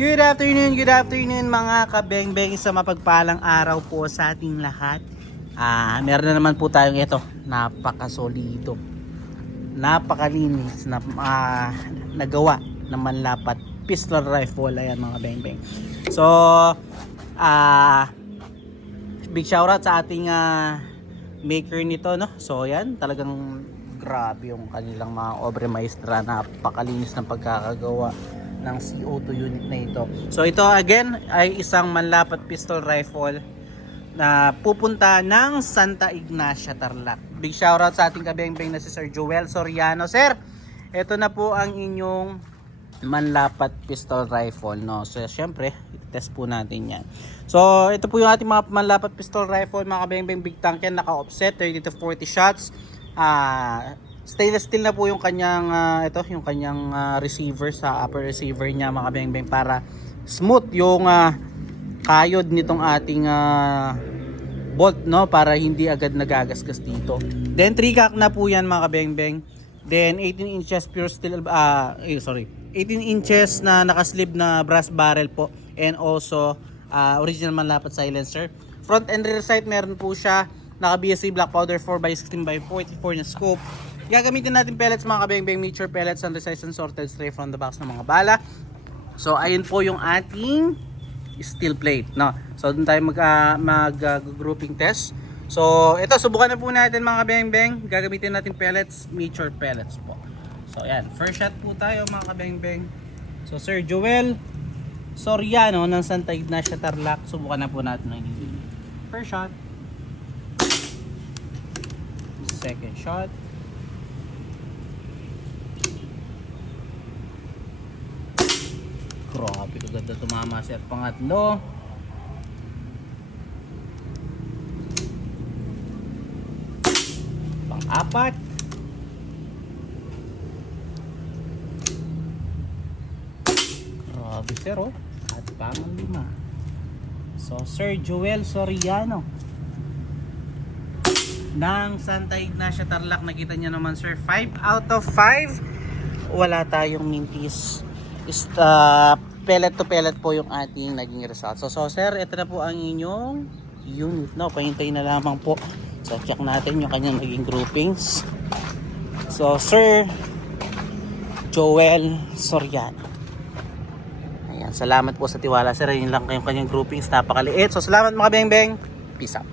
Good afternoon mga kabengbeng, sa mapagpalang araw po sa ating lahat. Meron na naman po tayong ito, napakasolido, napakalinis na nagawa ng manlapat pistol rifle. Ayan mga bengbeng. So, big shoutout sa ating maker nito, no? So, yan, talagang grabe yung kanilang mga obre maestra, napakalinis ng pagkakagawa ng CO2 unit na ito. So ito again ay isang manlapat pistol rifle na pupunta ng Santa Ignacia, Tarlac. Big shoutout sa ating kabengbeng na si Sir Joel Soriano. Sir, ito na po ang inyong manlapat pistol rifle, no? So syempre, i-test po natin yan. So ito po yung ating mga manlapat pistol rifle mga kabengbeng. Big tank yan, naka-offset 30 to 40 shots. Stainless steel na po yung kanyang yung kanyang receiver, sa upper receiver niya mga bengbeng, para smooth yung kayod nitong ating bolt, no, para hindi agad nagagasgas dito. Then 3-cock na po yan mga bengbeng. Then 18 inches pure steel 18 inches na naka-sleeve na brass barrel po, and also original manlapat silencer. Front and rear sight meron po siya, naka BSC black powder 4x16x44 na scope. Gagamitin natin pellets mga kabengbeng, mature pellets, undersized and sorted straight from the box ng mga bala. So ayun po yung ating steel plate, no? So doon tayo mag-grouping test. So ito, subukan na po natin mga kabengbeng. Gagamitin natin pellets, mature pellets po. So ayan, first shot po tayo mga kabengbeng. So Sir Joel Soriano ng Santa Ignacia, Tarlac, subukan na po natin ng first shot. Second shot. Grabe, kaganda tumama sir. Pangatlo. Pang-apat. Grabe sir, oh. At pang-lima. So Sir Joel Soriano ng Santa Ignacia, Tarlac. Nakita niyo naman sir, 5 out of 5. Wala tayong mintis. Pellet to pellet po yung ating naging result. So sir, ito na po ang inyong unit, no? Pahintayin na lamang po. So check natin yung kanyang naging groupings. So Sir Joel Soriano, ayan, salamat po sa tiwala sir. Yun lang kayong kanyang groupings, napakaliit. So salamat mga bengbeng, peace out.